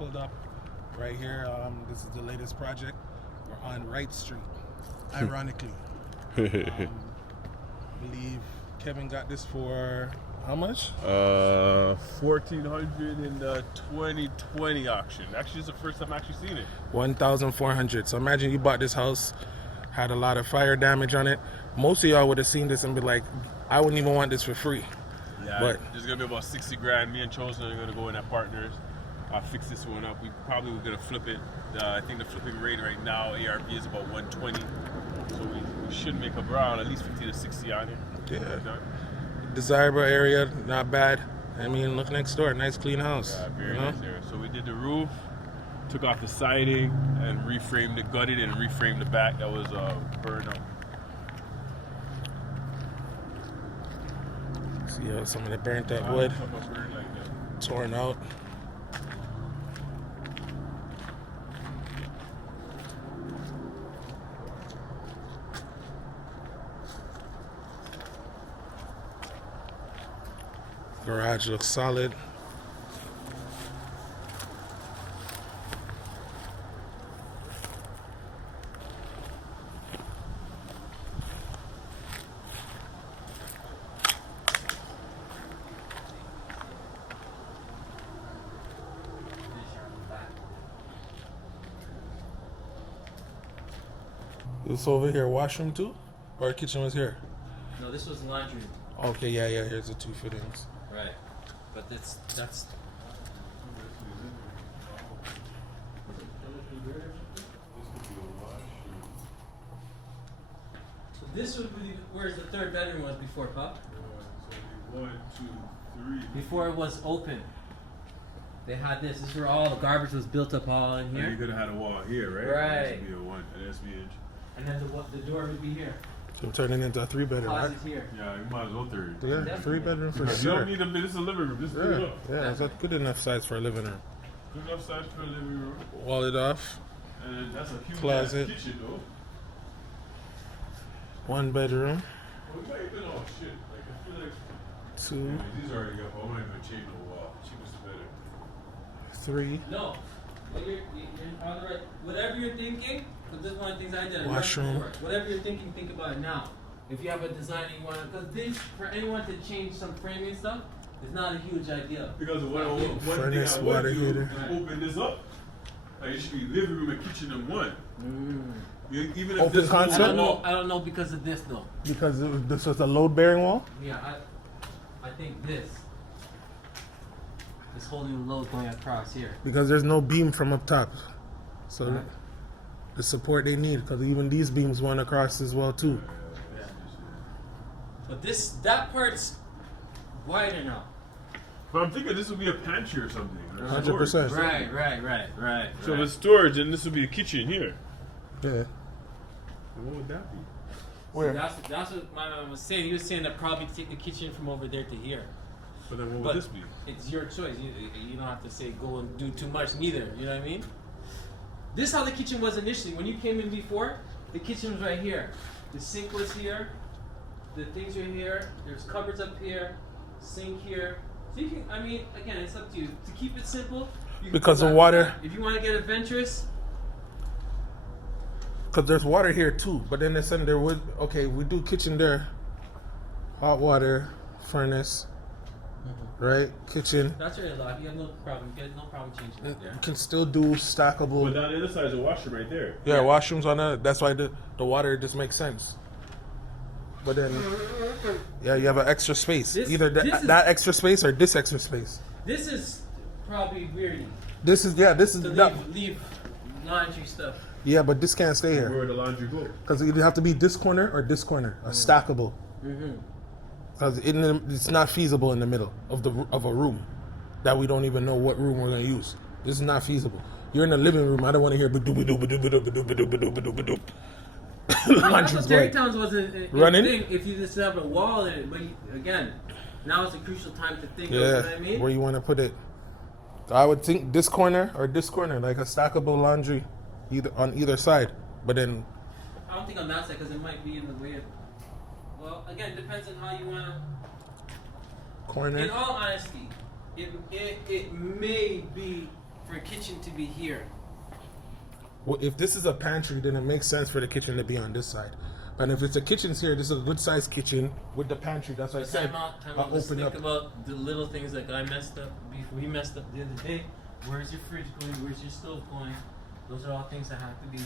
pulled up right here. This is the latest project. We're on Wright Street, ironically. Believe Kevin got this for how much? 1,400 in the 2020 auction. Actually, it's the first time I've actually seen it. 1,400. So imagine you bought this house, had a lot of fire damage on it. Most of y'all would have seen this and be like, I wouldn't even want this for free. Yeah, but there's gonna be about 60 grand. Me and Chosen are gonna go in as partners. I'll fix this one up. We probably were gonna flip it. I think the flipping rate right now, ARV is about 120. So we should make around at least 50 to 60 on it. yeah, desirable area, not bad. I mean, look next door, nice clean house. Yeah, very nice area. So we did the roof, took off the siding, and reframed it, gutted and reframed the back that was burned up. See how some of the burnt up wood, torn out. Garage looks solid. This over here, washroom too? Or kitchen was here? No, this was laundry. Okay, yeah, here's the two fittings. Right. But that's So this would be where's the third bedroom was before, Pop? So 1, 2, 3. Before it was open. They had this. This is where all the garbage was built up all in You're here. gonna have a wall here, right? Right. This would be a 1, an SB inch. And then the door would be here. So I'm turning into a 3-bedroom, right? Closet here. Yeah, you might as well 3rd. Yeah, Definitely. 3-bedroom for Because you sure. don't need a bit. This is a living room. This is good Yeah, enough. yeah, that's a good enough size for a living room. Good enough size for a living room. Wall it off. And that's a huge Closet. kitchen, though. 1 bedroom. Well, we might even, oh shit. Like, I feel like. 2, Anyways, these already got. Oh, I might even change the wall. Cheapest the better. 3. No. You're on the right. Whatever you're thinking, but this is one of the things I did. Washroom. Whatever you're thinking, think about it now. If you have a design and you want to, because this, for anyone to change some framing stuff, is not a huge idea. Because one Furnace, thing I water would do heater. is open this up. Like, it should be living room and kitchen in one. Even if Open this concept? I don't know because of this though. Because this was a load-bearing wall? Yeah, I think this holding the load going across here. Because there's no beam from up top. So Right. the support they need, because even these beams went across as well too. Yeah. But that part's wider now. But I'm thinking this would be a pantry or something. Or 100%. storage. Right. So with storage, and this would be a kitchen here. Yeah. And what would that be? Where? That's what my man was saying. He was saying that probably take the kitchen from over there to here. But then what But would this be? it's your choice. You don't have to say go and do too much neither. You know what I mean? This is how the kitchen was initially. When you came in before, the kitchen was right here. The sink was here. The things are here. There's cupboards up here. Sink here. So you can, I mean, again, it's up to you. To keep it simple. You can Because go of back water. to that. If you want to get adventurous. Because there's water here too. But then they said there would, okay, we do kitchen there. Hot water, furnace, right? Kitchen. That's really loud. You have no problem. You have no problem changing it there. You can still do But stackable. down the other side is a washroom right there. Yeah, washrooms on that. That's why the water just makes sense. But then, yeah, you have an extra space. This- Either this is- that extra space or this extra space. This is probably weird This is to that. leave laundry stuff. Yeah, but this can't stay here Where would the laundry go? because it have to be this corner or this corner, a stackable. Because it's not feasible in the middle of a room that we don't even know what room we're gonna use. This is not feasible. You're in the living room. I don't want to hear ba-doop, ba-doop, ba-doop, ba-doop, ba-doop, ba-doop, ba-doop, ba-doop. That's Laundry's what Dairy going. Towns wasn't a Running? thing if you just have a wall in it. But again, now it's a crucial time to think. You know what I Yeah, mean? where you want to put it. I would think this corner or this corner, like a stackable laundry, on either side. But then, I don't think on that side because it might be in the way of. Well, again, depends on how you want to. In corner. all honesty, it may be for a kitchen to be here. Well, if this is a pantry, then it makes sense for the kitchen to be on this side. And if it's a kitchen's here, this is a good sized kitchen with the pantry. That's why I said Time I'll out. Let's open think up. about the little things that I messed up before. He messed up the other day. Where's your fridge going? Where's your stove going? Those are all things that have to be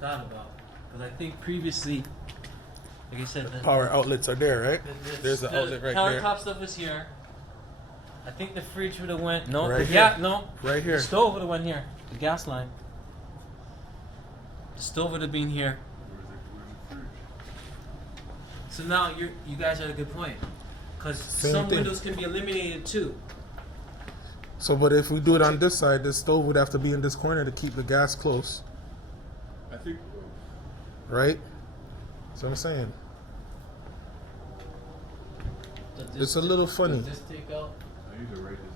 thought about. Because I think previously, like I said, the Power outlets are there, right? There's the outlet right there. countertop stuff is here. I think the fridge would have went no. Right Yeah, here. no. Right here. The stove would have went here. The gas line. The stove would have been here. So now you guys are at a good point, because some thing. windows can be eliminated too. So, but if we do it on this side, the stove would have to be in this corner to keep the gas close, I think right? That's what I'm saying. Does It's a little funny. Does this take out? I need to write this